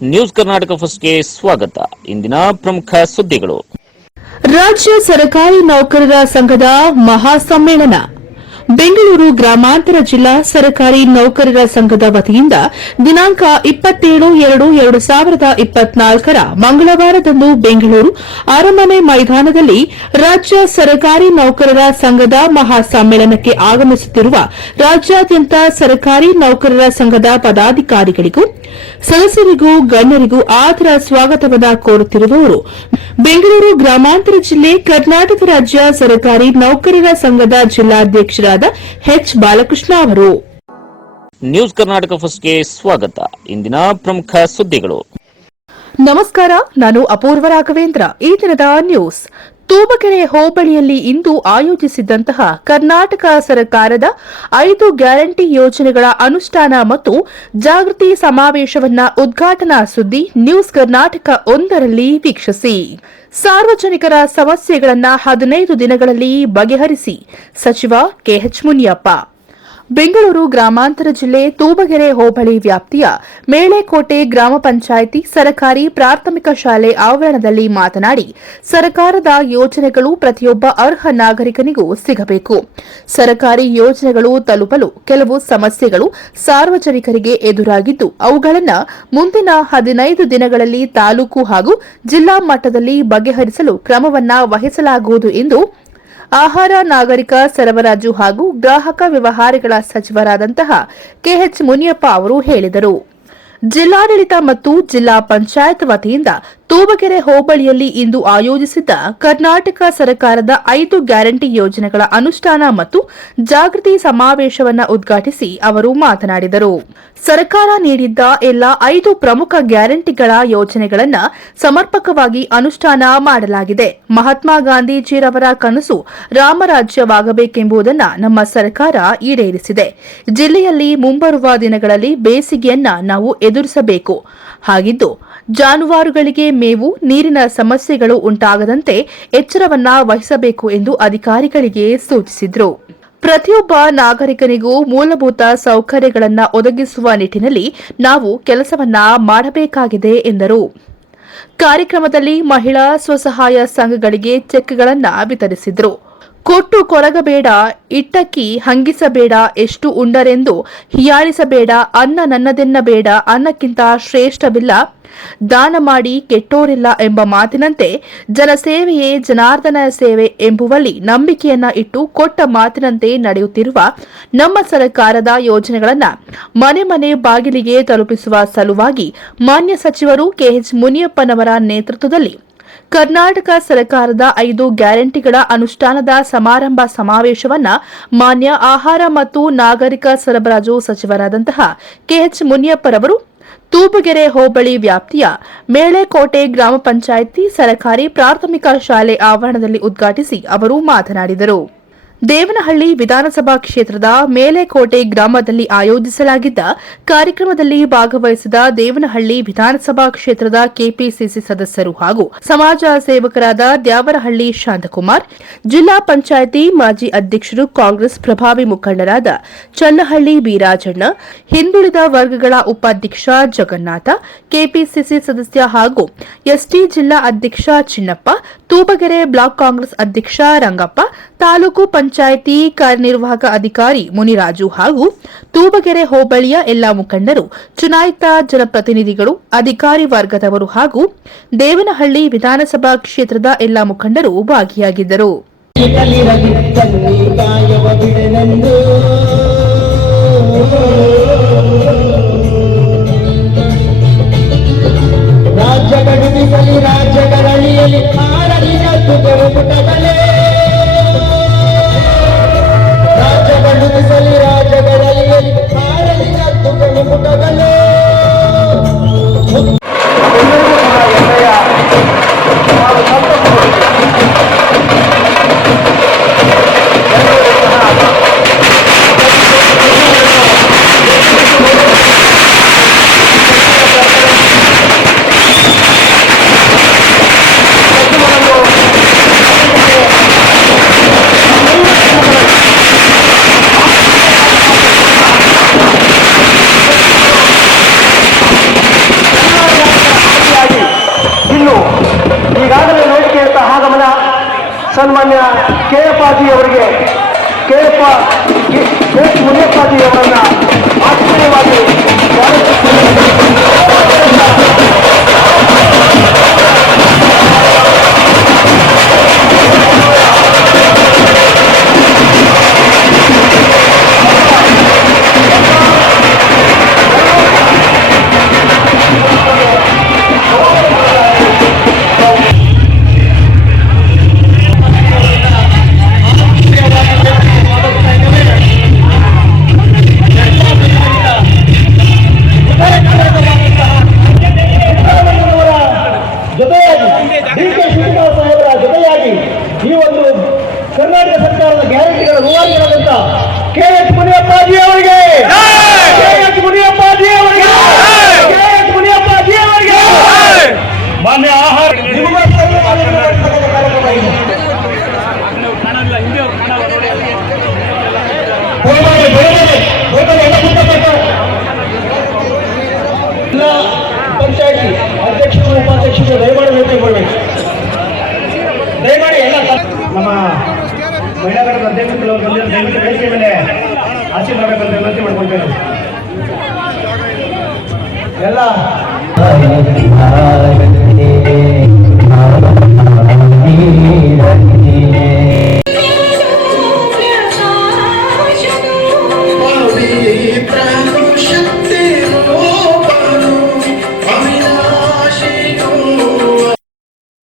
News Karnataka ಫಸ್ಟ್ಗೆ ಸ್ವಾಗತ. ಇಂದಿನ ಪ್ರಮುಖ ಸುದ್ದಿಗಳು. ರಾಜ್ಯ ಸರ್ಕಾರಿ ನೌಕರರ ಸಂಘದ ಮಹಾಸಮ್ಮೇಳನ. ಬೆಂಗಳೂರು ಗ್ರಾಮಾಂತರ ಜಿಲ್ಲಾ ಸರ್ಕಾರಿ ನೌಕರರ ಸಂಘದ ವತಿಯಿಂದ ದಿನಾಂಕ 27/2/2024 ಮಂಗಳವಾರದಂದು ಬೆಂಗಳೂರು ಅರಮನೆ ಮೈದಾನದಲ್ಲಿ ರಾಜ್ಯ ಸರ್ಕಾರಿ ನೌಕರರ ಸಂಘದ ಮಹಾಸಮ್ಮೇಳನಕ್ಕೆ ಆಗಮಿಸುತ್ತಿರುವ ರಾಜ್ಯಾದ್ಯಂತ ಸರ್ಕಾರಿ ನೌಕರರ ಸಂಘದ ಪದಾಧಿಕಾರಿಗಳಿಗೂ ಸದಸ್ಯರಿಗೂ ಗಣ್ಯರಿಗೂ ಆದರ ಸ್ವಾಗತವನ್ನು ಕೋರುತ್ತಿರುವವರು ಬೆಂಗಳೂರು ಗ್ರಾಮಾಂತರ ಜಿಲ್ಲೆ ಕರ್ನಾಟಕ ರಾಜ್ಯ ಸರ್ಕಾರಿ ನೌಕರರ ಸಂಘದ ಜಿಲ್ಲಾಧ್ಯಕ್ಷರಾದ ಎಚ್ ಬಾಲಕೃಷ್ಣ ಅವರು. ನ್ಯೂಸ್ ಕರ್ನಾಟಕ ಫಸ್ಟ್ಗೆ ಸ್ವಾಗತ. ಇಂದಿನ ಪ್ರಮುಖ ಸುದ್ದಿಗಳು. ನಮಸ್ಕಾರ, ನಾನು ಅಪೂರ್ವ ರಾಘವೇಂದ್ರ. ಈ ದಿನದ ನ್ಯೂಸ್. ತೂಬಕೆರೆ ಹೋಬಳಿಯಲ್ಲಿ ಇಂದು ಆಯೋಜಿಸಿದ್ದಂತಹ ಕರ್ನಾಟಕ ಸರ್ಕಾರದ 5 ಗ್ಯಾರಂಟಿ ಯೋಜನೆಗಳ ಅನುಷ್ಠಾನ ಮತ್ತು ಜಾಗೃತಿ ಸಮಾವೇಶವನ್ನ ಉದ್ಘಾಟನಾ ಸುದ್ದಿ ನ್ಯೂಸ್ ಕರ್ನಾಟಕ 1ರಲ್ಲಿ ವೀಕ್ಷಿಸಿ. ಸಾರ್ವಜನಿಕರ ಸಮಸ್ಯೆಗಳನ್ನು 15 ದಿನಗಳಲ್ಲಿ ಬಗೆಹರಿಸಿ ಸಚಿವ ಕೆಎಚ್ ಮುನಿಯಪ್ಪ. ಬೆಂಗಳೂರು ಗ್ರಾಮಾಂತರ ಜಿಲ್ಲೆ ತೂಬಗೆರೆ ಹೋಬಳಿ ವ್ಯಾಪ್ತಿಯ ಮೇಳೆಕೋಟೆ ಗ್ರಾಮ ಪಂಚಾಯಿತಿ ಸರ್ಕಾರಿ ಪ್ರಾಥಮಿಕ ಶಾಲೆ ಆವರಣದಲ್ಲಿ ಮಾತನಾಡಿ, ಸರ್ಕಾರದ ಯೋಜನೆಗಳು ಪ್ರತಿಯೊಬ್ಬ ಅರ್ಹ ನಾಗರಿಕನಿಗೂ ಸಿಗಬೇಕು. ಸರ್ಕಾರಿ ಯೋಜನೆಗಳು ತಲುಪಲು ಕೆಲವು ಸಮಸ್ಯೆಗಳು ಸಾರ್ವಜನಿಕರಿಗೆ ಎದುರಾಗಿದ್ದು, ಅವುಗಳನ್ನು ಮುಂದಿನ 15 ದಿನಗಳಲ್ಲಿ ತಾಲೂಕು ಹಾಗೂ ಜಿಲ್ಲಾ ಮಟ್ಟದಲ್ಲಿ ಬಗೆಹರಿಸಲು ಕ್ರಮವನ್ನು ವಹಿಸಲಾಗುವುದು ಎಂದು ಆಹಾರ, ನಾಗರಿಕ ಸರಬರಾಜು ಹಾಗೂ ಗ್ರಾಹಕ ವ್ಯವಹಾರಗಳ ಸಚಿವರಾದಂತಹ ಕೆಎಚ್ ಮುನಿಯಪ್ಪ ಅವರು ಹೇಳಿದರು. ಜಿಲ್ಲಾಡಳಿತ ಮತ್ತು ಜಿಲ್ಲಾ ಪಂಚಾಯತ್ ವತಿಯಿಂದ ತೂಬಗೆರೆ ಹೋಬಳಿಯಲ್ಲಿ ಇಂದು ಆಯೋಜಿಸಿದ್ದ ಕರ್ನಾಟಕ ಸರ್ಕಾರದ 5 ಗ್ಯಾರಂಟಿ ಯೋಜನೆಗಳ ಅನುಷ್ಠಾನ ಮತ್ತು ಜಾಗೃತಿ ಸಮಾವೇಶವನ್ನು ಉದ್ಘಾಟಿಸಿ ಅವರು ಮಾತನಾಡಿದರು. ಸರ್ಕಾರ ನೀಡಿದ್ದ ಎಲ್ಲ 5 ಪ್ರಮುಖ ಗ್ಯಾರಂಟಿಗಳ ಯೋಜನೆಗಳನ್ನು ಸಮರ್ಪಕವಾಗಿ ಅನುಷ್ಠಾನ ಮಾಡಲಾಗಿದೆ. ಮಹಾತ್ಮ ಗಾಂಧೀಜಿರವರ ಕನಸು ರಾಮರಾಜ್ಯವಾಗಬೇಕೆಂಬುದನ್ನು ನಮ್ಮ ಸರ್ಕಾರ ಈಡೇರಿಸಿದೆ. ಜಿಲ್ಲೆಯಲ್ಲಿ ಮುಂಬರುವ ದಿನಗಳಲ್ಲಿ ಬೇಸಿಗೆಯನ್ನ ನಾವು ಎದುರಿಸಬೇಕು. ಹಾಗಿದ್ದು ಜಾನುವಾರುಗಳಿಗೆ ಮೇವು, ನೀರಿನ ಸಮಸ್ಯೆಗಳು ಉಂಟಾಗದಂತೆ ಎಚ್ಚರವನ್ನ ವಹಿಸಬೇಕು ಎಂದು ಅಧಿಕಾರಿಗಳಿಗೆ ಸೂಚಿಸಿದರು. ಪ್ರತಿಯೊಬ್ಬ ನಾಗರಿಕನಿಗೂ ಮೂಲಭೂತ ಸೌಕರ್ಯಗಳನ್ನು ಒದಗಿಸುವ ನಿಟ್ಟಿನಲ್ಲಿ ನಾವು ಕೆಲಸವನ್ನ ಮಾಡಬೇಕಾಗಿದೆ ಎಂದರು. ಕಾರ್ಯಕ್ರಮದಲ್ಲಿ ಮಹಿಳಾ ಸ್ವಸಹಾಯ ಸಂಘಗಳಿಗೆ ಚೆಕ್ಗಳನ್ನು ವಿತರಿಸಿದರು. ಕೊಟ್ಟು ಕೊರಗಬೇಡ, ಇಟ್ಟಕ್ಕಿ ಹಂಗಿಸಬೇಡ, ಎಷ್ಟು ಉಂಡರೆಂದು ಹಿಯಾಳಿಸಬೇಡ, ಅನ್ನ ನನ್ನದೆನ್ನಬೇಡ, ಅನ್ನಕ್ಕಿಂತ ಶ್ರೇಷ್ಠವಿಲ್ಲ, ದಾನ ಮಾಡಿ ಕೆಟ್ಟೋರಿಲ್ಲ ಎಂಬ ಮಾತಿನಂತೆ ಜನಸೇವೆಯೇ ಜನಾರ್ದನ ಸೇವೆ ಎಂಬುವಲ್ಲಿ ನಂಬಿಕೆಯನ್ನ ಇಟ್ಟು ಕೊಟ್ಟ ಮಾತಿನಂತೆ ನಡೆಯುತ್ತಿರುವ ನಮ್ಮ ಸರ್ಕಾರದ ಯೋಜನೆಗಳನ್ನು ಮನೆ ಮನೆ ಬಾಗಿಲಿಗೆ ತಲುಪಿಸುವ ಸಲುವಾಗಿ ಮಾನ್ಯ ಸಚಿವರು ಕೆಎಚ್ ಮುನಿಯಪ್ಪನವರ ನೇತೃತ್ವದಲ್ಲಿ ಕರ್ನಾಟಕ ಸರ್ಕಾರದ 5 ಗ್ಯಾರಂಟಿಗಳ ಅನುಷ್ಠಾನದ ಸಮಾರಂಭ ಸಮಾವೇಶವನ್ನು ಮಾನ್ಯ ಆಹಾರ ಮತ್ತು ನಾಗರಿಕ ಸರಬರಾಜು ಸಚಿವರಾದಂತಹ ಕೆಎಚ್ ಮುನಿಯಪ್ಪರವರು ತೂಬಗೆರೆ ಹೋಬಳಿ ವ್ಯಾಪ್ತಿಯ ಮೇಳೆಕೋಟೆ ಗ್ರಾಮ ಪಂಚಾಯಿತಿ ಸರ್ಕಾರಿ ಪ್ರಾಥಮಿಕ ಶಾಲೆ ಆವರಣದಲ್ಲಿ ಉದ್ಘಾಟಿಸಿ ಅವರು ಮಾತನಾಡಿದರು. ದೇವನಹಳ್ಳಿ ವಿಧಾನಸಭಾ ಕ್ಷೇತ್ರದ ಮೇಲೆಕೋಟೆ ಗ್ರಾಮದಲ್ಲಿ ಆಯೋಜಿಸಲಾಗಿದ್ದ ಕಾರ್ಯಕ್ರಮದಲ್ಲಿ ಭಾಗವಹಿಸಿದ ದೇವನಹಳ್ಳಿ ವಿಧಾನಸಭಾ ಕ್ಷೇತ್ರದ ಕೆಪಿಸಿಸಿ ಸದಸ್ಯರು ಹಾಗೂ ಸಮಾಜ ಸೇವಕರಾದ ದ್ಯಾವರಹಳ್ಳಿ ಶಾಂತಕುಮಾರ್, ಜಿಲ್ಲಾ ಪಂಚಾಯಿತಿ ಮಾಜಿ ಅಧ್ಯಕ್ಷರು, ಕಾಂಗ್ರೆಸ್ ಪ್ರಭಾವಿ ಮುಖಂಡರಾದ ಚನ್ನಹಳ್ಳಿ ಬೀರಾಜಣ್ಣ, ಹಿಂದುಳಿದ ವರ್ಗಗಳ ಉಪಾಧ್ಯಕ್ಷ ಜಗನ್ನಾಥ, ಕೆಪಿಸಿಸಿ ಸದಸ್ಯ ಹಾಗೂ ಎಸ್ಟಿ ಜಿಲ್ಲಾ ಅಧ್ಯಕ್ಷ ಚಿನ್ನಪ್ಪ, ತೂಬಗೆರೆ ಬ್ಲಾಕ್ ಕಾಂಗ್ರೆಸ್ ಅಧ್ಯಕ್ಷ ರಂಗಪ್ಪ, ತಾಲೂಕು ಪಂಚಾಯಿತಿ ಕಾರ್ಯನಿರ್ವಾಹಕ ಅಧಿಕಾರಿ ಮುನಿರಾಜು ಹಾಗೂ ತೂಬಗೆರೆ ಹೋಬಳಿಯ ಎಲ್ಲಾ ಮುಖಂಡರು, ಚುನಾಯಿತ ಜನಪ್ರತಿನಿಧಿಗಳು, ಅಧಿಕಾರಿ ವರ್ಗದವರು ಹಾಗೂ ದೇವನಹಳ್ಳಿ ವಿಧಾನಸಭಾ ಕ್ಷೇತ್ರದ ಎಲ್ಲಾ ಮುಖಂಡರು ಭಾಗಿಯಾಗಿದ್ದರು. ಸನ್ಮಾನ್ಯ ಕೆ.ಎಫ್. ಪಾಟೀಲ್ ಅವರಿಗೆ ಕೆ.ಎಫ್. ಮುನಿಯಪ್ಪಾಜಿ ಅವರನ್ನ ಆತ್ಮೀಯವಾಗಿ ಈ ಒಂದು ಕರ್ನಾಟಕ ಸರ್ಕಾರದ ಗ್ಯಾರಂಟಿಗಳ ರೂವಾರಿಗಳಾದಂತ ಕೆ.ಎಚ್. ಮುನಿಯಪ್ಪಾಜಿ ಅವರಿಗೆ ಮಾನ್ಯ ಆಹಾರ ಜಿಲ್ಲಾ ಪಂಚಾಯತಿ ಅಧ್ಯಕ್ಷರು ಉಪಾಧ್ಯಕ್ಷರು ದಯಮಾಡಿ ವೇದಿಕೆ ಕೊಡಬೇಕು. ದಯಮಾಡಿ ಎಲ್ಲ ನಮ್ಮ ಮಹಿಳಾ ಘಟಕದ ಅಧ್ಯಕ್ಷರು ದಯವಿಟ್ಟು ವೇದಿಕೆ ಮೇಲೆ ಆಚೆ ಮಾಡಬೇಕಂತ ವಿನಂತಿ ಮಾಡ್ಕೊಳ್ತೇನೆ. ಎಲ್ಲ